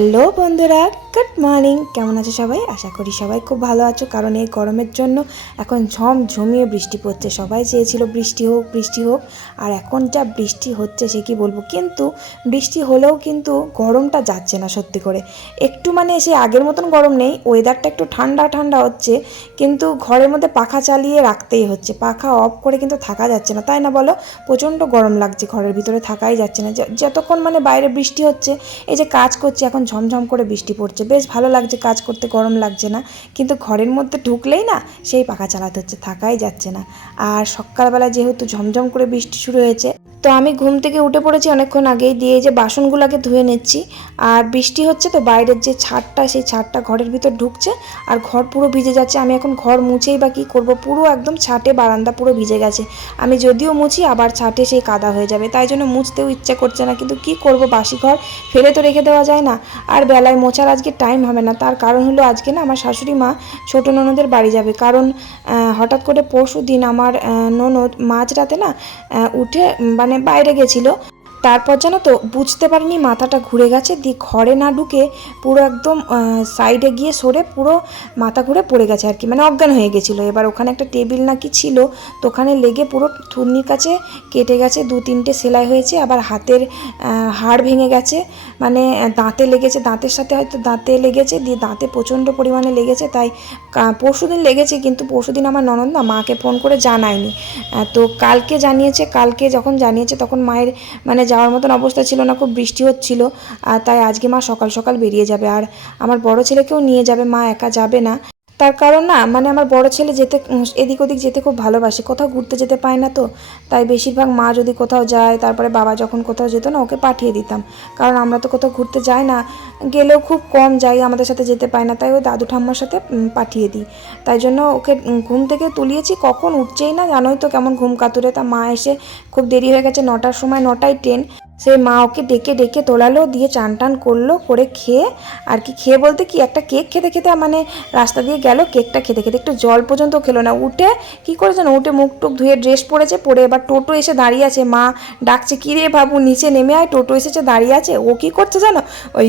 Hello বন্ধুরা good morning. কেমন আছো সবাই? আশা করি সবাই খুব ভালো আছো, কারণ এই গরমের জন্য এখন ঝম ঝমিয়ে বৃষ্টি পড়ছে। সবাই চেয়েছিল বৃষ্টি হোক বৃষ্টি হোক, আর এখন যা বৃষ্টি হচ্ছে সে কি বলব? কিন্তু বৃষ্টি হলেও কিন্তু গরমটা যাচ্ছে না সত্যি করে। একটু মানে সে আগের মতন গরম নেই ওয়েদারটা একটু ঠান্ডা ঠান্ডা হচ্ছে, কিন্তু ঘরের মধ্যে পাখা চালিয়ে রাখতেই হচ্ছে। পাখা অফ করে কিন্তু থাকা যাচ্ছে না। তাই না বলো? প্রচণ্ড গরম লাগছে, ঘরের ভিতরে থাকাই যাচ্ছে না। যতক্ষণ মানে বাইরে বৃষ্টি হচ্ছে, এই যে কাজ করছি, এখন ঝমঝম করে বৃষ্টি পড়ছে। বেশ ভালো লাগছে, কাজ করতে গরম লাগছে না। কিন্তু ঘরের মধ্যে ঢুকলেই না সেই পাখা চালাতে হচ্ছে, থাকাই যাচ্ছে না। আর সকালবেলা যেহেতু ঝমঝম করে বৃষ্টি শুরু হয়েছে তো আমি ঘুম থেকে উঠে পড়েছি অনেকক্ষণ আগেই দিয়ে যে বাসনগুলোকে ধুয়ে নিচ্ছি। আর বৃষ্টি হচ্ছে তো বাইরের যে ছাদটা সেই ছাদটা ঘরের ভিতর ঢুকছে আর ঘর পুরো ভিজে যাচ্ছে। আমি এখন ঘর মুছেই বা কী করব? পুরো একদম ছাটে বারান্দা পুরো ভিজে গেছে। আমি যদিও মুছি আবার ছাটে সেই কাদা হয়ে যাবে। তাই জন্য মুছতেও ইচ্ছা করছে না কিন্তু কি করব? বাসি ঘর ফেলে তো রেখে দেওয়া যায় না। আর বেলায় মোছার আজকে টাইম হবে না। তার কারণ হলো আজকে না আমার শাশুড়ি মা ছোটো ননদের বাড়ি যাবে। কারণ হঠাৎ করে পরশু দিন আমার ননদ মাঝরাতে না উঠে উম, মানে বাইরে গেছিল। তারপর জানো তো বুঝতে পারিনি মাথাটা ঘুরে গেছে, দিয়ে ঘরে না ঢুকে পুরো একদম সাইডে গিয়ে সরে পুরো মাথা ঘুরে পড়ে গেছে আর কি। মানে অজ্ঞান হয়ে গেছিল। এবার ওখানে একটা টেবিল নাকি ছিল, তো ওখানে লেগে পুরো থুর্নির কাছে কেটে গেছে, দু তিনটে সেলাই হয়েছে, আবার হাতের হাড় ভেঙে গেছে। মানে দাঁতে লেগেছে, দাঁতের সাথে হয়তো দাঁতে লেগেছে, দিয়ে দাঁতে প্রচণ্ড পরিমাণে লেগেছে, তাই পরশু দিন লেগেছে, কিন্তু পরশু দিন আমার ননদ না মাকে ফোন করে জানায়নি। তো কালকে জানিয়েছে, কালকে যখন জানিয়েছে, তখন মায়ের মানে যাওয়ার মতন অবস্থা ছিল না, খুব বৃষ্টি হচ্ছিল, আর তাই আজকে মা সকাল সকাল বেরিয়ে যাবে। আর আমার বড় ছেলেকেও নিয়ে যাবে, মা একা যাবে না। তার কারণ না মানে আমার বড় ছেলে যেতে এদিক ওদিক যেতে খুব ভালোবাসে, কোথাও ঘুরতে যেতে পায় না তো। তাই বেশিরভাগ মা যদি কোথাও যায়, তারপরে বাবা যখন কোথাও যেত না, ওকে পাঠিয়ে দিতাম। কারণ আমরা তো কোথাও ঘুরতে যাই না, গেলেও খুব কম যাই, আমাদের সাথে যেতে পায় না, তাই ওই দাদু ঠাম্মার সাথে পাঠিয়ে দিই। তাই জন্য ওকে ঘুম থেকে তুলিয়েছি, কখন উঠছেই না, জানোই তো কেমন ঘুম কাতুরে। তা মা এসে খুব দেরি হয়ে গেছে, নটার সময়, নটায় ট্রেন সেই মা ওকে ডেকে ডেকে তোলালো, দিয়ে চান টান করল, করে খেয়ে, আর কি খেয়ে বলতে কি একটা কেক খেতে খেতে মানে রাস্তা দিয়ে গেল, কেকটা খেতে খেতে একটু জল পর্যন্ত খেলো না। উঠে কি করেছে না উঠে মুখ টুক ধুয়ে ড্রেস পরেছে, পরে এবার টোটো এসে দাঁড়িয়ে আছে। মা ডাকছে, কি রে বাবু, নিচে নেমে আয়, টোটো এসেছে, দাঁড়িয়ে আছে। ও কি করছে জানো? ওই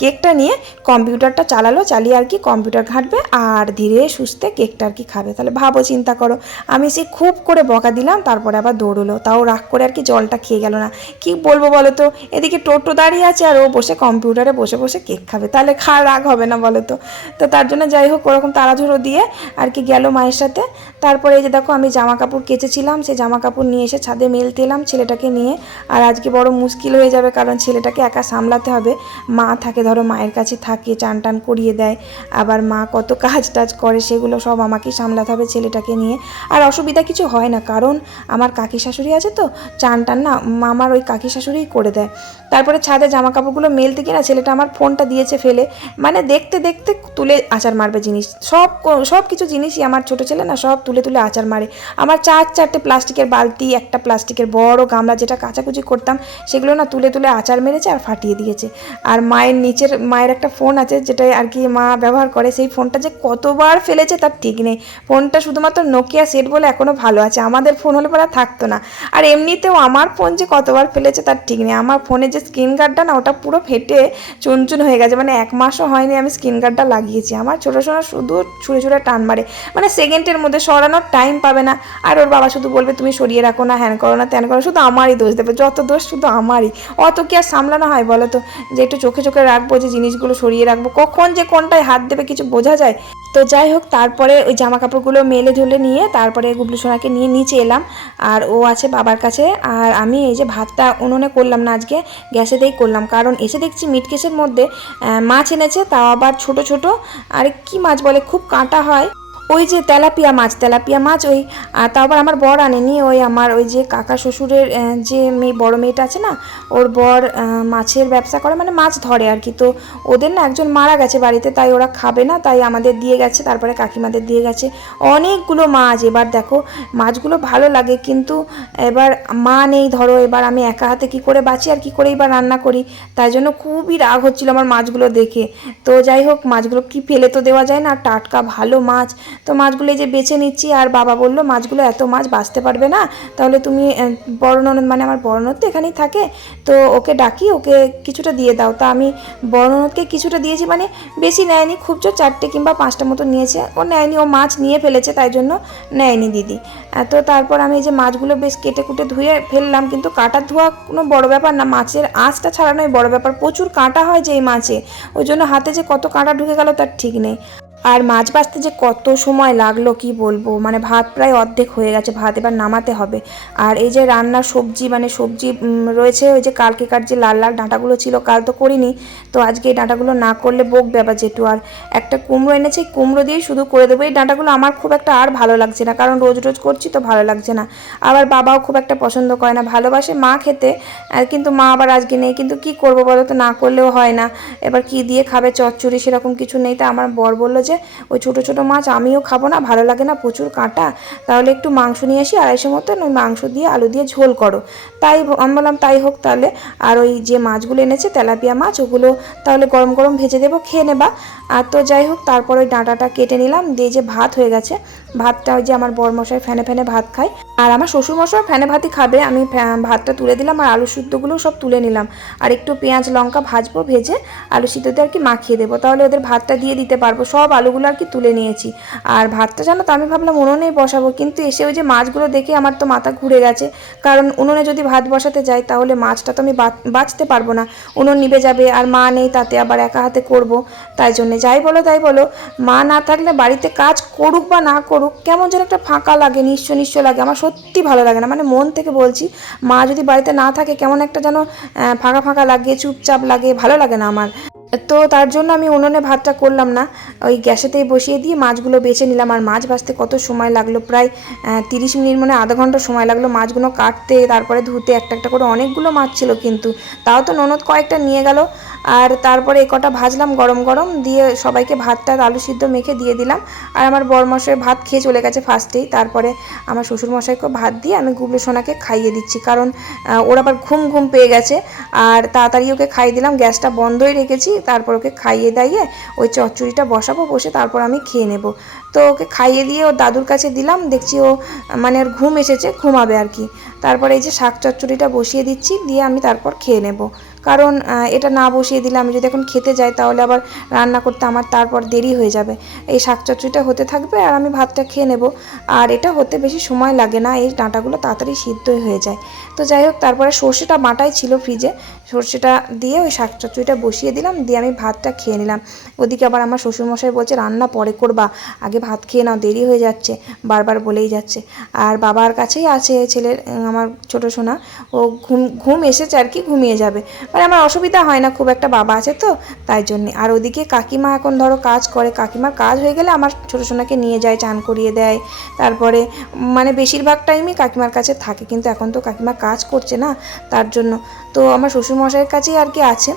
কেকটা নিয়ে কম্পিউটারটা চালালো, চালিয়ে আর কি কম্পিউটার ঘাঁটবে, আর ধীরে সুস্থে কেকটা আর কি খাবে। তাহলে ভাবো, চিন্তা করো। আমি সে খুব করে বকা দিলাম, তারপরে আবার দৌড়লো। তাও রাগ করে আর কি জলটা খেয়ে গেল না। কি বলব বলো তো এদিকে টোটো দাঁড়িয়ে আছে আর ও বসে কম্পিউটারে বসে বসে কেক খাবে। তাহলে খা রাগ হবে না বলো তো তো তার জন্য যাই হোক, ওরকম তাড়াঝুড়ো দিয়ে আর কি গেল মায়ের সাথে। তারপরে এই যে দেখো, আমি জামা কাপড় কেচেছিলাম, সেই জামা কাপড় নিয়ে এসে ছাদে মেলতে এলাম ছেলেটাকে নিয়ে। আর আজকে বড় মুশকিল হয়ে যাবে, কারণ ছেলেটাকে একা সামলাতে হবে। মা থাকে, ধরো মায়ের কাছে থাকে চান টান করিয়ে দেয়। আবার মা কত কাজ টাজ করে, সেগুলো সব আমাকেই সামলাতে হবে ছেলেটাকে নিয়ে। আর অসুবিধা কিছু হয় না, কারণ আমার কাকি শাশুড়ি আছে তো চান টান না আমার ওই কাকি শাশুড়িই করে দেয়। তারপরে ছাদে জামা কাপড়গুলো মেলতে গিয়ে না ছেলেটা আমার ফোনটা দিয়েছে ফেলে। মানে দেখতে দেখতে তুলে আচার মারবে জিনিস। সব সব কিছু জিনিসই আমার ছোট ছেলে না সব তুলে তুলে আচার মারে। আমার চার চারটে প্লাস্টিকের বালতি, একটা প্লাস্টিকের বড় গামলা যেটা কাচাকুচি করতাম, সেগুলো না তুলে তুলে আচার মেরেছে আর ফাটিয়ে দিয়েছে। আর মায়ের নিচের, মায়ের একটা ফোন আছে যেটা আর কি মা ব্যবহার করে, সেই ফোনটা যে কতবার ফেলেছে তার ঠিক নেই। ফোনটা শুধুমাত্র নোকিয়া সেট বলে এখনও ভালো আছে। আমাদের ফোন হলে পরে থাকতো না। আর এমনিতেও আমার ফোন যে কতবার ফেলেছে তার ঠিক নেই। আমার ফোনের যে স্ক্রিন গার্ডটা না, ওটা পুরো ফেটে চুনচুন হয়ে গেছে। মানে এক মাসও হয়নি আমি স্ক্রিন গার্ডটা লাগিয়েছি। আমার ছোটো সোনা শুধু ছুঁড়ে ছুঁড়ে টান মারে। মানে সেকেন্ডের মধ্যে সরানোর টাইম পাবে না। আর ওর বাবা শুধু বলবে, তুমি সরিয়ে রাখো না, হ্যান করো না, ত্যান করো শুধু আমারই দোষ দেবে। যত দোষ, শুধু আমারই। অত কি আর সামলানো হয় বলো তো? যে একটু চোখে চোখে রাখব, যে জিনিসগুলো সরিয়ে রাখব, কখন যে কোনটায় হাত দেবে কিছু বোঝা যায়? তো যাই হোক, তারপরে ওই জামা কাপড়গুলো মেলে ঝুলে নিয়ে, তারপরে গুবলু সোনাকে নিয়ে নিচে এলাম। আর ও আছে বাবার কাছে। আর আমি এই যে ভাতটা উনুনে করলাম না আজকে গ্যাসেতেই করলাম। কারণ এসে দেখছি মিটকেশের মধ্যে মাছ এনেছে, তাও আবার ছোট ছোট। আর কি মাছ বলে, খুব কাঁটা হয়। ওই যে তেলাপিয়া মাছ তেলাপিয়া মাছ ওই আবার আমার বর আনেনি, ওই আমার ওই যে কাকা শ্বশুরের যে মেয়ে, বড় মেয়েটা আছে না, ওর বর মাছের ব্যবসা করে মানে মাছ ধরে আর কি। তো ওদের না একজন মারা গেছে বাড়িতে, তাই ওরা খাবে না, তাই আমাদের দিয়ে গেছে, তারপরে কাকিমাদের দিয়ে গেছে। অনেকগুলো মাছ, এবার দেখো, মাছগুলো ভালো লাগে, কিন্তু এবার মা নেই, ধরো, এবার আমি একা হাতে কি করে বাঁচি আর কি করে এবার রান্না করি? তাই জন্য খুবই রাগ হচ্ছিল আমার মাছগুলো দেখে। তো যাই হোক, মাছগুলো কি ফেলে তো দেওয়া যায় না, টাটকা ভালো মাছ তো মাছগুলো যে বেছে নিচ্ছি, আর বাবা বলল, মাছগুলো এত মাছ বাঁচতে পারবে না, তাহলে তুমি বড় ননদ মানে আমার বড় তো এখানেই থাকে, তো ওকে ডাকি, ওকে কিছুটা দিয়ে দাও। তা আমি বড় কিছুটা দিয়েছি মানে বেশি নেয়নি, খুব জোর, চারটে কিংবা পাঁচটা মতো নিয়েছে। ও নেয়নি, ও মাছ নিয়ে ফেলেছে, তাই জন্য নেয়নি দিদি। তো তারপর আমি এই যে মাছগুলো বেশ কেটে কুটে ধুয়ে ফেললাম, কিন্তু কাটা ধোয়া কোনো বড় ব্যাপার না, মাছের আঁচটা ছাড়ানোই বড় ব্যাপার, প্রচুর কাঁটা হয় যে এই মাছে, ওই জন্য হাতে যে কত কাঁটা ঢুকে গেল তার ঠিক নেই। আর মাছ বাছতে যে কত সময় লাগল কি বলব? মানে ভাত প্রায় অর্ধেক হয়ে গেছে, ভাত এবার নামাতে হবে। আর এই যে রান্নার সবজি মানে সবজি রয়েছে ওই যে কালকেকার যে লাল লাল ডাঁটাগুলো ছিল, কাল তো করিনি। তো আজকে এই ডাঁটাগুলো না করলে বকবে আবার জেঠু আর একটা কুমড়ো এনেছে, কুমড়ো দিয়েই শুধু করে দেবো। এই ডাঁটাগুলো আমার খুব একটা আর ভালো লাগছে না, কারণ রোজ রোজ করছি তো ভালো লাগছে না। আবার বাবাও খুব একটা পছন্দ করে না, ভালোবাসে মা খেতে কিন্তু মা আবার আজকে নেই। কিন্তু কি করব বলো তো, না করলেও হয় না। এবার কি দিয়ে খাবে, চচ্চড়ি সেরকম কিছু নেই। তা আমার বর বলল যে ওই ছোটো ছোটো মাছ আমিও খাব না, ভালো লাগে না প্রচুর কাঁটা। তাহলে একটু মাংস নিয়ে আসি, আড়াইশো মতন ওই মাংস দিয়ে আলু দিয়ে ঝোল করো। তাই আমি বললাম তাই হোক তাহলে। আর ওই যে মাছগুলো এনেছে, তেলাপিয়া মাছ, ওগুলো তাহলে গরম গরম ভেজে দেবো, খেয়ে নেবা। আর তো যাই হোক, তারপর ওই ডাঁটাটা কেটে নিলাম, দিয়ে যে ভাত হয়ে গেছে ভাতটা ওই যে আমার বরমশাই ফ্যানে ফ্যানে ভাত খায়। আর আমার শ্বশুরমশাই ফ্যানে ভাতই খাবে। আমি ভাতটা তুলে দিলাম আর আলু সিদ্ধগুলো সব তুলে নিলাম। আর একটু পেঁয়াজ, লঙ্কা ভাজবো, ভেজে আলু সিদ্ধতে আর কি মাখিয়ে দেবো। তাহলে ওদের ভাতটা দিয়ে দিতে পারব। সব আলুগুলো আর কি তুলে নিয়েছি। আর ভাতটা জানো তো আমি ভাবলাম উনুনেই বসাবো। কিন্তু এসে ওই যে মাছগুলো দেখে আমার তো মাথা ঘুরে গেছে। কারণ উনুনে যদি ভাত বসাতে যাই, তাহলে মাছটা তো আমি বাঁচতে পারব না। উনুন নিভে যাবে আর মা নেই, তাতে আবার একা হাতে করব। তাই জন্যে যাই বলো, তাই বলো। মা না থাকলে বাড়িতে কাজ করুক বা না করুক কেমন যেন একটা ফাঁকা লাগে, নিশ্চয় নিশ্চয় লাগে। আমার সত্যি ভালো লাগে না। মানে মন থেকে বলছি, মা যদি বাড়িতে না থাকে, কেমন একটা যেন ফাঁকা ফাঁকা লাগে, চুপচাপ লাগে, ভালো লাগে না আমার। তো তার জন্য আমি উনুনে ভাতটা করলাম না। ওই গ্যাসেতেই বসিয়ে দিয়ে মাছগুলো বেছে নিলাম। আর মাছ ভাজতে কত সময় লাগল? প্রায় তিরিশ মিনিট মানে আধা ঘণ্টা সময় লাগল মাছগুলো কাটতে। তারপরে ধুতে একটা একটা করে অনেকগুলো মাছ ছিল কিন্তু। তাও তো ননদ কয়েকটা নিয়ে গেল। আর তারপরে এই কটা ভাজলাম গরম গরম, দিয়ে সবাইকে ভাতটা আলু সিদ্ধ মেখে দিয়ে দিলাম। আর আমার বরমশাই ভাত খেয়ে চলে গেছে ফার্স্টেই তারপরে আমার শ্বশুরমশাইকে ভাত দিয়ে আমি গুবলু সোনাকে খাইয়ে দিচ্ছি। কারণ ওর আবার ঘুম ঘুম পেয়ে গেছে। আর তাড়াতাড়ি ওকে খাইয়ে দিলাম, গ্যাসটা বন্ধই রেখেছি। তারপর ওকে খাইয়ে দাইয়ে ওই চচ্চড়িটা বসাবো, বসে তারপর আমি খেয়ে নেব। তো ওকে খাইয়ে দিয়ে ওর দাদুর কাছে দিলাম, দেখছি ও মানে ওর ঘুম এসেছে, ঘুমাবে আর কি। তারপরে এই যে শাক চচ্চড়িটা বসিয়ে দিচ্ছি, দিয়ে আমি তারপর খেয়ে নেব। কারণ এটা না বসিয়ে দিলে আমি যদি এখন খেতে যাই তাহলে আবার রান্না করতে আমার তারপর দেরি হয়ে যাবে। এই শাক চচ্চড়িটা হতে থাকবে আর আমি ভাতটা খেয়ে নেব। আর এটা হতে বেশি সময় লাগে না, এই ডাঁটাগুলো তাড়াতাড়ি সিদ্ধই হয়ে যায়। তো যাই হোক, তারপরে সর্ষেটা বাটাই ছিল ফ্রিজে। সর্ষেটা দিয়ে ওই শাক চচ্চড়িটা বসিয়ে দিলাম, দিয়ে আমি ভাতটা খেয়ে নিলাম। ওদিকে আবার আমার শ্বশুরমশাই বলছে, রান্না পরে করবা, আগে ভাত খেয়ে নাও, দেরি হয়ে যাচ্ছে। বারবার বলেই যাচ্ছে। আর বাবার কাছেই আছে ছেলের, আমার ছোটো সোনা, ও ঘুম ঘুম এসেছে আর কি, ঘুমিয়ে যাবে। মানে আমার অসুবিধা হয় না, খুব একটা বাবা আছে তো, তাই জন্যে। আর ওদিকে কাকিমা এখন ধরো কাজ করে, কাকিমার কাজ হয়ে গেলে আমার ছোটো সোনাকে নিয়ে যায়, চান করিয়ে দেয়। তারপরে মানে বেশিরভাগ টাইমই কাকিমার কাছে থাকে, কিন্তু এখন তো কাকিমা কাজ করছে না, তার জন্য। তো আমার শ্বশুরমশাইয়ের কাছেই আর কি আছে।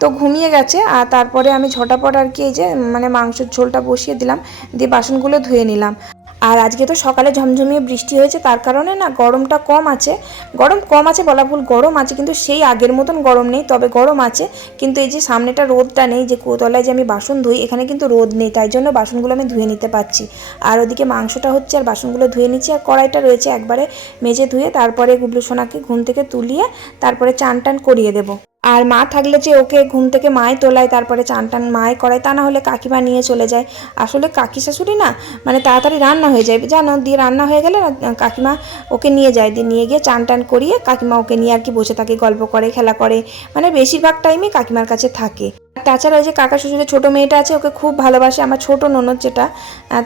তো ঘুমিয়ে গেছে, আর তারপরে আমি ঝটাপট আর কি এই যে মানে মাংসের ঝোলটা বসিয়ে দিলাম, দিয়ে বাসনগুলো ধুয়ে নিলাম। আর আজকে তো সকালে ঝমঝমিয়ে বৃষ্টি হয়েছে, তার কারণে না গরমটা কম আছে। গরম কম আছে বলা ভুল, গরম আছে কিন্তু সেই আগের মতন গরম নেই, তবে গরম আছে। কিন্তু এই যে সামনেটা রোদটা নেই, যে কোতলায় যে আমি বাসন ধুই, এখানে কিন্তু রোদ নেই, তাই জন্য বাসনগুলো আমি ধুয়ে নিতে পারছি। আর ওদিকে মাংসটা হচ্ছে, আর বাসনগুলো ধুয়ে নিচ্ছি, আর কড়াইটা রয়েছে একবারে মেজে ধুয়ে, তারপরে গুবলু সোনাকে ঘুম থেকে তুলিয়ে তারপরে চান টান করিয়ে দেবো। আর মা থাকলে যে ওকে ঘুম থেকে মায় তোলায়, তারপরে চান টান মায় করায়, তা না হলে কাকিমা নিয়ে চলে যায়। আসলে কাকি শাশুড়ি না মানে তাড়াতাড়ি রান্না হয়ে যায়। জানো, দিয়ে রান্না হয়ে গেলে কাকিমা ওকে নিয়ে যায়। দিয়ে নিয়ে গিয়ে চান টান করিয়ে কাকিমা ওকে নিয়ে আর কি বসে থাকে, গল্প করে, খেলা করে। মানে বেশিরভাগ টাইমই কাকিমার কাছে থাকে। তাছাড়া ওই যে কাকা শ্বশুরের ছোটো মেয়েটা আছে, ওকে খুব ভালোবাসে আমার ছোট ননদ যেটা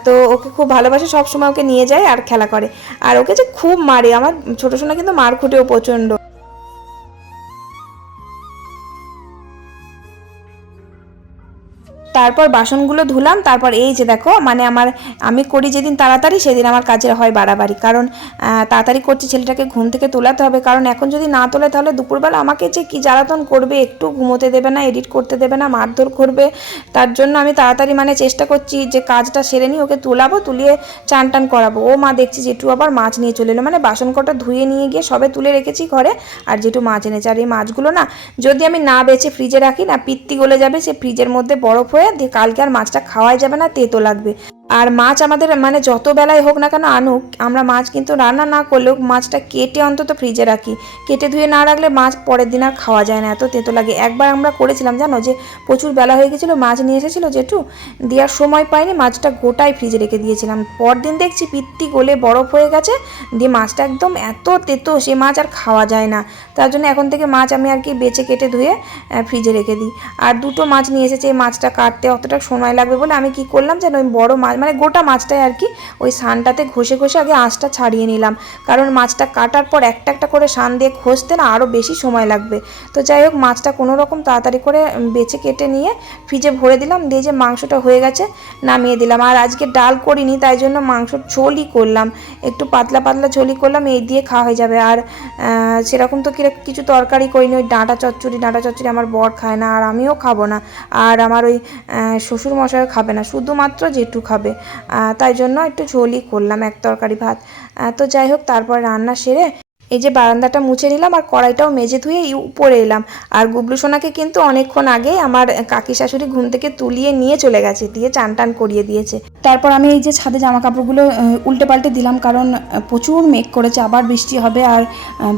তো ওকে খুব ভালোবাসে, সবসময় ওকে নিয়ে যায় আর খেলা করে। আর ওকে যে খুব মারে, আমার ছোটো সোনা কিন্তু মার খুঁটেও প্রচণ্ড। তারপর বাসনগুলো ধুলাম, তারপর এই যে দেখো মানে আমার, আমি করি যেদিন তাড়াতাড়ি, সেদিন আমার কাজের হয় বাড়াবাড়ি। কারণ তাড়াতাড়ি করছি ছেলেটাকে ঘুম থেকে তোলাতে হবে। কারণ এখন যদি না তোলে, তাহলে দুপুরবেলা আমাকে যে কি জ্বালাতন করবে, একটু ঘুমোতে দেবে না, এডিট করতে দেবে না, মারধর করবে, তার জন্য আমি তাড়াতাড়ি মানে চেষ্টা করছি যে কাজটা সেরে নিই ওকে তোলাবো, তুলিয়ে চান টান করাবো। ও মা দেখছি জেঠু আবার মাছ নিয়ে চলে এলো মানে বাসন কটা ধুয়ে নিয়ে গিয়ে সবে তুলে রেখেছি ঘরে, আর জেঠু মাছ এনেছে। আর এই মাছগুলো না, যদি আমি না বেছে ফ্রিজে রাখি না, পিত্তি গলে যাবে, সে ফ্রিজের মধ্যে বরফ হয়ে দিয়ে কালকে আর মাছটা খাওয়াই যাবে না তেতো লাগবে। আর মাছ আমাদের মানে যত বেলায় হোক না কেন আনুক, আমরা মাছ কিন্তু রান্না না করলেও মাছটা কেটে অন্তত ফ্রিজে রাখি। কেটে ধুয়ে না রাখলে মাছ পরের দিন আর খাওয়া যায় না, এত তেতো লাগে। একবার আমরা করেছিলাম, জানো যে প্রচুর বেলা হয়ে গেছিল, মাছ নিয়ে এসেছিল জেঠু, দেওয়ার সময় পাইনি, মাছটা গোটাই ফ্রিজে রেখে দিয়েছিলাম। পরদিন দেখছি পিত্তি গলে বরফ হয়ে গেছে, দিয়ে মাছটা একদম এত তেতো, সে মাছ আর খাওয়া যায় না। তার জন্য এখন থেকে মাছ আমি আর কি বেছে কেটে ধুয়ে ফ্রিজে রেখে দিই। আর দুটো মাছ নিয়ে এসেছে, এই মাছটা কাটতে অতটা সময় লাগবে বলে আমি কি করলাম যেন ওই বড় মাছ মানে গোটা মাছটাই আর কি ওই সানটাতে ঘষে ঘষে আগে আঁশটা ছাড়িয়ে নিলাম। কারণ মাছটা কাটার পর একটা একটা করে সান দিয়ে ঘষতে না আরও বেশি সময় লাগবে। তো যাই হোক, মাছটা কোনো রকম তাড়াতাড়ি করে বেছে কেটে নিয়ে ফ্রিজে ভরে দিলাম। দিয়ে যে মাংসটা হয়ে গেছে নামিয়ে দিলাম। আর আজকে ডাল করিনি, তাই জন্য মাংসর ঝোলই করলাম। একটু পাতলা পাতলা ঝোলই করলাম, এই দিয়ে খাওয়া হয়ে যাবে। আর সেরকম তো কীরকম কিছু তরকারি করিনি। ওই ডাঁটা চচ্চড়ি ডাঁটা চচ্চড়ি আমার বর খায় না, আর আমিও খাব না। আর আমার ওই শ্বশুর মশাইও খাবে না। শুধুমাত্র জেঠু খাবে। আহ, তাই জন্য একটু ঝোলই করলাম এক তরকারি ভাত। তো যাই হোক তারপর রান্না সেরে এই যে বারান্দাটা মুছে নিলাম আর কড়াইটাও মেজে ধুয়ে উপরে এলাম। আর গুবলু সোনাকে কিন্তু অনেকক্ষণ আগেই আমার কাকি শাশুড়ি ঘুম থেকে তুলিয়ে নিয়ে চলে গেছে, দিয়ে চান টান করিয়ে দিয়েছে। তারপর আমি এই যে ছাদে জামা কাপড়গুলো উল্টে পাল্টে দিলাম কারণ প্রচুর মেঘ করেছে, আবার বৃষ্টি হবে আর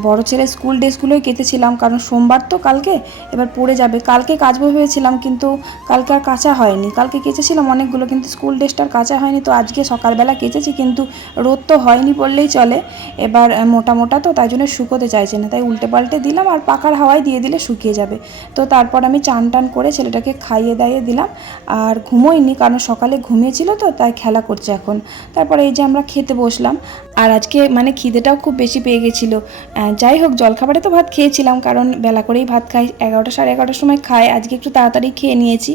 বড় ছেলে স্কুল ড্রেসগুলোই কেটেছিলাম কারণ সোমবার তো কালকে এবার পড়ে যাবে। কালকে কাচবো ভেবেছিলাম কিন্তু কালকে আর কাঁচা হয়নি। কালকে কেচেছিলাম অনেকগুলো কিন্তু স্কুল ড্রেসটা আর কাঁচা হয়নি, তো আজকে সকালবেলা কেচেছি কিন্তু রোদ তো হয়নি বললেই চলে। এবার মোটা মোটা তো তাই জন্য শুকোতে চাইছে না। তাই উল্টে পাল্টে দিলাম আর পাখার হাওয়ায় দিয়ে দিলে শুকিয়ে যাবে। তো তারপর আমি চান টান করে ছেলেটাকে খাইয়ে দাইয়ে দিলাম আর ঘুমোইনি কারণ সকালে ঘুমিয়েছিল তো, তাই খেলা করছে এখন। তারপরে এই যে আমরা খেতে বসলাম আর আজকে মানে খিদেটাও খুব বেশি পেয়ে গেছিল। যাই হোক, জলখাবারে তো ভাত খেয়েছিলাম কারণ বেলা করেই ভাত খাই, এগারোটা সাড়ে এগারোটার সময় খাই। আজকে একটু তাড়াতাড়ি খেয়ে নিয়েছি।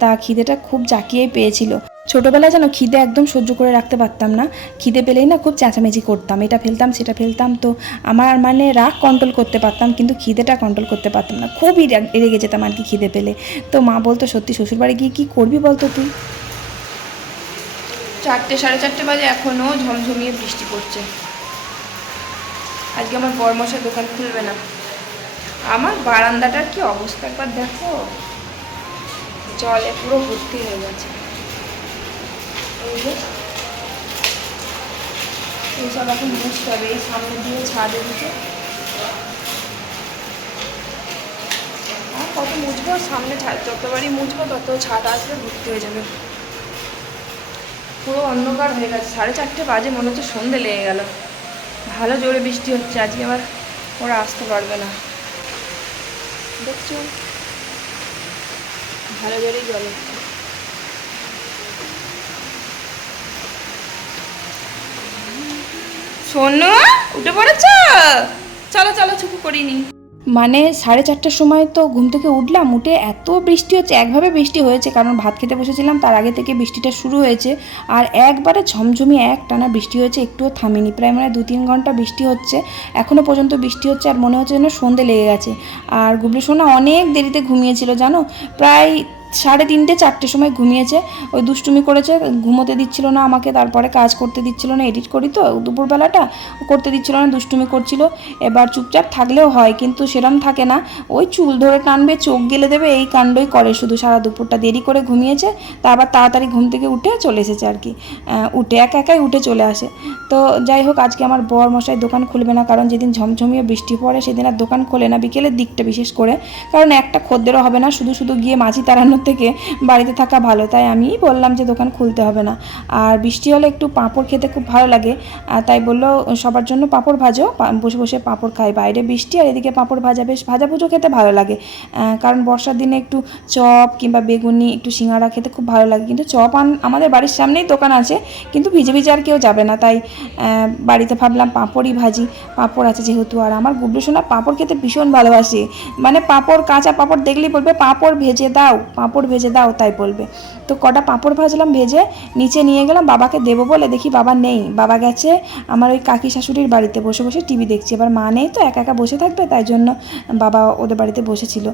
তা খিদেটা খুব জাকিয়েই পেয়েছিল। ছোটোবেলায় যেন খিদে একদম সহ্য করে রাখতে পারতাম না। খিদে পেলেই না খুব চেঁচামেচি করতাম, এটা ফেলতাম, সেটা ফেলতাম। তো আমার মানে রাগ কন্ট্রোল করতে পারতাম, কিন্তু খিদেটা কন্ট্রোল করতে পারতাম না। খুবই রাগ- যেতাম আর কি খিদে পেলে। তো মা বলতো, সত্যি শ্বশুরবাড়ি গিয়ে কী করবি বলতো তুই? চারটে, সাড়ে চারটে বাজে এখনও ঝমঝমিয়ে বৃষ্টি পড়ছে। আজকে আমার বরমশার দোকান খুলবে না। আমার বারান্দাটার কি অবস্থা একবার দেখো। জলে পুরো ভর্তি হয়ে গেছে। এই যে এখন মুছতে হবে, এই সামনে দিয়ে ছাদে দিকে আর কত মুছবো? সামনে ছাদ যতবারই মুছবো, তত ছাদ আসবে, ভর্তি হয়ে যাবে। পুরো অন্ধকার হয়ে গেছে। সাড়ে চারটে বাজে, মনে হচ্ছে সন্ধে লেগে গেল। ভালো জোরে বৃষ্টি হচ্ছে, আজকে আবার ওরা আসতে পারবে না। দেখছ? ভালো জোরেই জল হচ্ছে। সোনু উঠে পড়েছ? চলো চলো করিনি মানে সাড়ে চারটার সময় তো ঘুম থেকে উঠলাম, উঠে এত বৃষ্টি হচ্ছে, একভাবে বৃষ্টি হয়েছে, কারণ ভাত খেতে বসেছিলাম, তার আগে থেকে বৃষ্টিটা শুরু হয়েছে, আর একবারে ঝমঝমি এক টানা বৃষ্টি হয়েছে, একটুও থামেনি, প্রায় মানে দু তিন ঘণ্টা বৃষ্টি হচ্ছে এখনও পর্যন্ত বৃষ্টি হচ্ছে, আর মনে হচ্ছে যেন সন্ধে লেগে গেছে, আর গুবলু সোনা অনেক দেরিতে ঘুমিয়েছিল, জানো? প্রায় সাড়ে তিনটে, চারটের সময় ঘুমিয়েছে। ওই দুষ্টুমি করেছে, ঘুমোতে দিচ্ছিল না আমাকে, তারপরে কাজ করতে দিচ্ছিল না এডিট করি তো, দুপুরবেলাটা করতে দিচ্ছিল না, দুষ্টুমি করছিল। এবার চুপচাপ থাকলেও হয়, কিন্তু সেরম থাকে না। ওই চুল ধরে টানবে, চোখ গেলে দেবে, এই কাণ্ডই করে শুধু সারা দুপুরটা দেরি করে ঘুমিয়েছে তা আবার তাড়াতাড়ি ঘুম থেকে উঠে চলে এসেছে আর কি। উঠে একা একাই উঠে চলে আসে। তো যাই হোক, আজকে আমার বর মশাই দোকান খুলবে না, কারণ যেদিন ঝমঝমিয়ে বৃষ্টি পড়ে, সেদিন আর দোকান খোলে না, বিকেলের দিকটা বিশেষ করে। কারণ একটা খদ্দেরও হবে না, শুধু শুধু গিয়ে মাঝি তাড়ানোর থেকে বাড়িতে থাকা ভালো। তাই আমি বললাম যে দোকান খুলতে হবে না। আর বৃষ্টি হলে একটু পাঁপড় খেতে খুব ভালো লাগে। তাই বলল, সবার জন্য পাঁপড় ভাজো। বসে বসে পাঁপড় খাই। বাইরে বৃষ্টি আর এদিকে পাঁপড় ভাজা বেশ, ভাজা ভুজো খেতে ভালো লাগে। কারণ বর্ষার দিনে একটু চপ কিংবা বেগুনি, একটু সিঙাড়া খেতে খুব ভালো লাগে। কিন্তু চপ আন, আমাদের বাড়ির সামনেই দোকান আছে, কিন্তু ভিজে ভিজে আর কেউ যাবে না। তাই বাড়িতে ভাবলাম পাঁপড়ই ভাজি। পাঁপড় আছে যেহেতু। আর আমার গুবলু সোনা পাঁপড় খেতে ভীষণ ভালোবাসে। মানে পাঁপড়, কাঁচা পাঁপড় দেখলেই বলবে, পাঁপড় ভেজে দাও, পাঁপড় ভেজে দাও, তাই বলবে। তো কটা পাঁপড় ভাজলাম, ভেজে নিচে নিয়ে গেলাম, বাবাকে দেবো বলে দেখি বাবা নেই। বাবা গেছে আমার ওই কাকি শাশুড়ির বাড়িতে বসে বসে টিভি দেখছি। এবার মা নেই তো, একা একা বসে থাকবে, তাই জন্য বাবা ওদের বাড়িতে বসেছিল।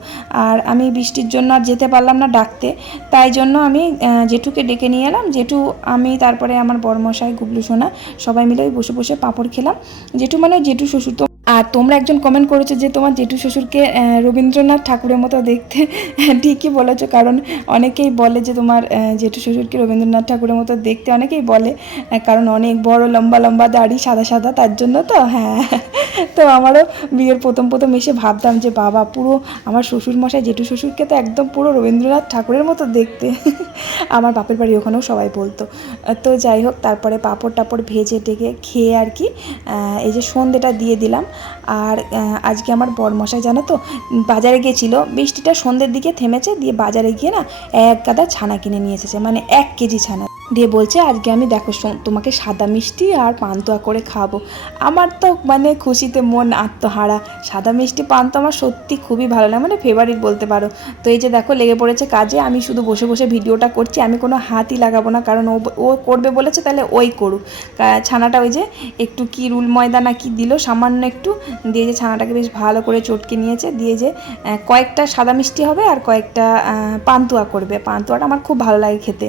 আর আমি বৃষ্টির জন্য আর যেতে পারলাম না ডাকতে, তাই জন্য আমি জেঠুকে ডেকে নিয়ে এলাম। জেঠু, আমি তারপরে আমার বরমশাই, গুবলু সোনা সবাই মিলে ওই বসে বসে পাঁপড় খেলাম। জেঠু মানে জেঠু শ্বশুর তো আর তোমরা একজন কমেন্ট করেছ যে তোমার জেঠু শ্বশুরকে রবীন্দ্রনাথ ঠাকুরের মতো দেখতে ঠিকই বলেছ। কারণ অনেকেই বলে যে তোমার জেঠু শ্বশুরকে রবীন্দ্রনাথ ঠাকুরের মতো দেখতে অনেকেই বলে। কারণ অনেক বড় লম্বা লম্বা দাড়ি, সাদা সাদা, তার জন্য তো হ্যাঁ। তো আমারও বিয়ের প্রথম প্রথম এসে ভাবতাম যে, বাবা, পুরো আমার শ্বশুর মশাই জেঠু শ্বশুরকে তো একদম পুরো রবীন্দ্রনাথ ঠাকুরের মতো দেখতে। আমার বাপের বাড়ি ওখানেও সবাই বলতো। তো যাই হোক, তারপরে পাঁপড় টাপড় ভেজে টেকে খেয়ে আর কি এই যে সন্ধেটা দিয়ে দিলাম। আর আজকে আমার বরমশাই জানো তো, বাজারে গিয়েছিল বৃষ্টিটা সন্ধ্যের দিকে থেমেছে, দিয়ে বাজারে গিয়ে না এক গাদা ছানা কিনে নিয়ে এসেছে মানে এক কেজি ছানা। দিয়ে বলছে, আজকে আমি দেখো তোমাকে সাদা মিষ্টি আর পান্তুয়া করে খাব আমার তো মানে খুশিতে মন আত্মহারা। সাদা মিষ্টি পান্তা আমার সত্যি খুবই ভালো লাগে মানে ফেভারিট বলতে পারো। তো এই যে দেখো, লেগে পড়েছে কাজে, আমি শুধু বসে বসে ভিডিওটা করছি, আমি কোনো হাতই লাগাবো না, কারণ ও ও করবে বলেছে, তাহলে ওই করুক। ছানাটা ওই যে একটু কি রুল ময়দা না কি দিল, সামান্য একটু, দিয়ে যে ছানাটাকে বেশ ভালো করে চটকে নিয়েছে, দিয়ে যে কয়েকটা সাদা মিষ্টি হবে আর কয়েকটা পান্তুয়া করবে। পান্তুয়াটা আমার খুব ভালো লাগে খেতে।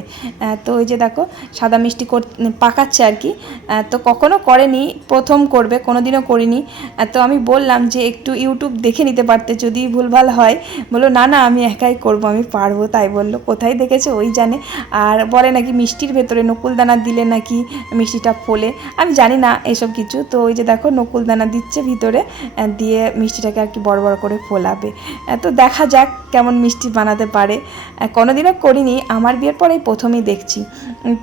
তো ওই যে দেখো সাদা মিষ্টি কর পাকাচ্ছে আর কি। তো কখনো করেনি, প্রথম করবে কোনো দিনও করিনি তো আমি বললাম যে একটু ইউটিউব দেখে নিতে পারতে, যদি ভুলভাল হয়। বলল, না না, আমি একাই করব, আমি পারব। তাই বলল, কোথায় দেখেছে? ওই জানে। আর বলে নাকি মিষ্টির ভেতরে নকুলদানা দিলে নাকি মিষ্টিটা ফোলে। আমি জানি না এসব কিছু। তো ওই যে দেখো, নকুলদানা দিচ্ছে ভিতরে দিয়ে মিষ্টিটাকে আর কি বড় বড় করে ফোলাবে। তো দেখা যাক কেমন মিষ্টি বানাতে পারে। কোনোদিনও করিনি, আমার বিয়ের পরেই প্রথমেই দেখছি।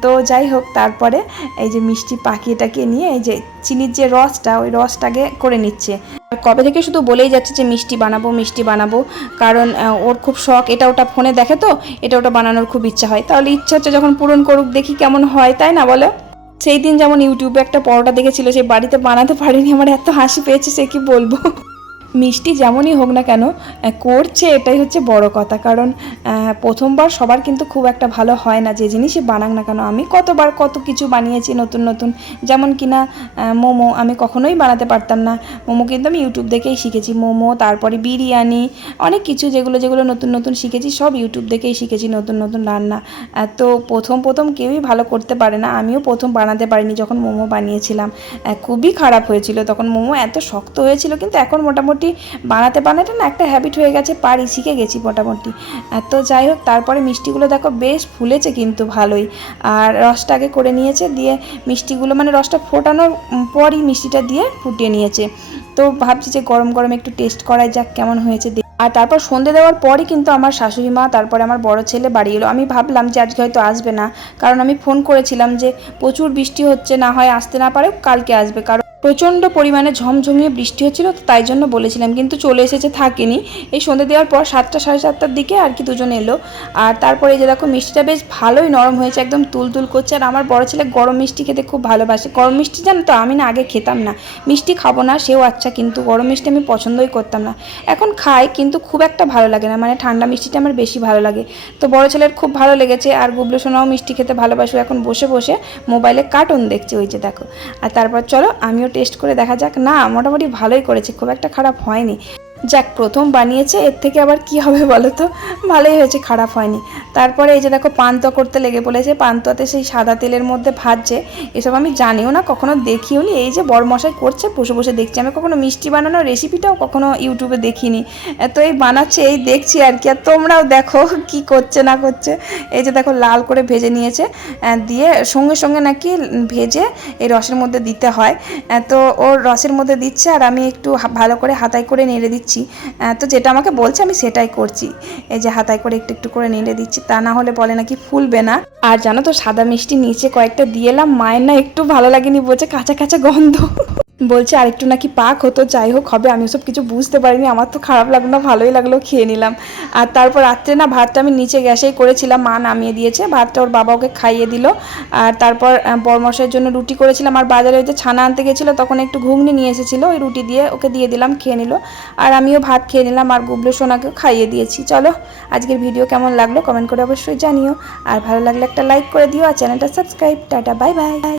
তো যাই হোক, তারপরে এই যে মিষ্টি পাকিয়ে টাকিয়ে নিয়ে এই যে চিনির যে রসটা, ওই রসটাকে করে নিচ্ছে। কবে থেকে শুধু বলেই যাচ্ছে যে মিষ্টি বানাবো মিষ্টি বানাবো, কারণ ওর খুব শখ, এটা ওটা ফোনে দেখে তো, এটা ওটা বানানোর খুব ইচ্ছা হয়। তাহলে ইচ্ছা হচ্ছে যখন পূরণ করুক, দেখি কেমন হয়, তাই না বলো? সেই দিন যেমন ইউটিউবে একটা পরোটা দেখেছিল সেই বাড়িতে বানাতে পারিনি, আমার এত হাসি পেয়েছে, সে কি বলব? মিষ্টি যেমনই হোক না কেন করছে এটাই হচ্ছে বড় কথা। কারণ প্রথমবার সবার কিন্তু খুব একটা ভালো হয় না যে জিনিসই বানাক না কেন। আমি কতবার কত কিছু বানিয়েছি নতুন নতুন। যেমন কিনা মোমো আমি কখনোই বানাতে পারতাম না। মোমো কিন্তু আমি ইউটিউব দেখেই শিখেছি। মোমো, তারপরে বিরিয়ানি, অনেক কিছু যেগুলো যেগুলো নতুন নতুন শিখেছি, সব ইউটিউব দেখেই শিখেছি নতুন নতুন রান্না। তো প্রথম প্রথম কেউই ভালো করতে পারে না। আমিও প্রথম বানাতে পারিনি যখন মোমো বানিয়েছিলাম। খুবই খারাপ হয়েছিল। তখন মোমো এত শক্ত হয়েছিল, কিন্তু এখন মোটামুটি বানাতে বানাতে না একটা হ্যাবিট হয়ে গেছে, পারি, শিখে গেছি মোটামুটি। তো যাই হোক, তারপরে মিষ্টিগুলো দেখো বেশ ফুলেছে কিন্তু ভালোই। আর রসটা আগে করে নিয়েছে, দিয়ে মিষ্টিগুলো মানে রসটা ফোটানোর পরই মিষ্টিটা দিয়ে ফুটিয়ে নিয়েছে। তো ভাবছি যে গরম গরম একটু টেস্ট করাই যাক কেমন হয়েছে। আর তারপর সন্ধে দেওয়ার পরই কিন্তু আমার শাশুড়ি মা, তারপরে আমার বড় ছেলে বাড়ি এলো। আমি ভাবলাম যে আজকে হয়তো আসবে না, কারণ আমি ফোন করেছিলাম যে প্রচুর বৃষ্টি হচ্ছে, না হয় আসতে না পারে, কালকে আসবে। কারণ প্রচণ্ড পরিমাণে ঝমঝমিয়ে বৃষ্টি হচ্ছিল, তো তাই জন্য বলেছিলাম, কিন্তু চলে এসেছে, থাকেনি। এই সন্ধে দেওয়ার পর সাতটা, সাড়ে সাতটার দিকে আর কি দুজন এলো। আর তারপরে এই যে দেখো, মিষ্টিটা বেশ ভালোই নরম হয়েছে, একদম তুলতুল করছে। আর আমার বড় ছেলে গরম মিষ্টি খেতে খুব ভালোবাসে। গরম মিষ্টি জানো তো, আমি না আগে খেতাম না। মিষ্টি খাব না, সেও আচ্ছা কিন্তু গরম মিষ্টি আমি পছন্দই করতাম না। এখন খাই, কিন্তু খুব একটা ভালো লাগে না। মানে ঠান্ডা মিষ্টিটা আমার বেশি ভালো লাগে। তো বড় ছেলের খুব ভালো লেগেছে, আর গুবলু সোনাও মিষ্টি খেতে ভালোবাসো। এখন বসে বসে মোবাইলে কার্টুন দেখছে, ওই যে দেখো। আর তারপর চলো, আমিও টেস্ট করে দেখা যাক। না মোটামুটি ভালোই করেছে খুব একটা খারাপ হয়নি। যাক, প্রথম বানিয়েছে, এর থেকে আবার কি হবে বলো তো ভালোই হয়েছে, খারাপ হয়নি। তারপরে এই যে দেখো পান্তুয়া করতে লেগে পড়েছে পান্তুয়াতে সেই সাদা তেলের মধ্যে ভাজছে, এসব আমি জানিও না, কখনো দেখিও নি। এই যে বড়মশাই করছে, বসে বসে দেখছি। আমি কখনো মিষ্টি বানানোর রেসিপিটাও কখনো ইউটিউবে দেখিনি। তো এই বানাচ্ছে, এই দেখছি আর কি, আর তোমরাও দেখো কি করছে, না করছে। এই যে দেখো, লাল করে ভেজে নিয়েছে দিয়ে সঙ্গে সঙ্গে নাকি ভেজে এই রসের মধ্যে দিতে হয়। তো ওর রসের মধ্যে দিচ্ছে, আর আমি একটু ভালো করে হাতায় করে নেড়ে দিচ্ছি। আহ, তো যেটা আমাকে বলছে আমি সেটাই করছি। এই যে হাতায় করে একটু একটু করে নেড়ে দিচ্ছি তা না হলে বলে নাকি ফুলবে না। আর জানো তো সাদা মিষ্টি নিচে কয়েকটা দিয়ে এলাম মায়ের না একটু ভালো লাগেনি বলছে কাঁচা কাঁচা গন্ধ। বলছে আরেকটু নাকি পাক হতো যাই হোক হবে। আমি সব কিছু বুঝতে পারিনি আমার তো খারাপ লাগল না ভালোই লাগল খেয়ে নিলাম। আর তারপর রাত্রে না ভাতটা আমি নিচে গ্যাসেই করেছিলাম মা নামিয়ে দিয়েছে ভাতটা ওর বাবা ওকে খাইয়ে দিল। আর তারপর আহ, বরমশাইয়ের জন্য রুটি করেছিলাম আর বাজারে যে ছানা আনতে গেছিল তখন একটু ঘুগনি নিয়ে এসেছিল ওই রুটি দিয়ে ওকে দিয়ে দিলাম খেয়ে নিল। আর আমিও ভাত খেয়ে নিলাম আর গুবলু সোনাকেও খাইয়ে দিয়েছি। চলো আজকের ভিডিও কেমন লাগল কমেন্ট করে অবশ্যই জানিও। আর ভালো লাগলে একটা লাইক করে দিও আর চ্যানেলটা সাবস্ক্রাইব। Tata bye bye.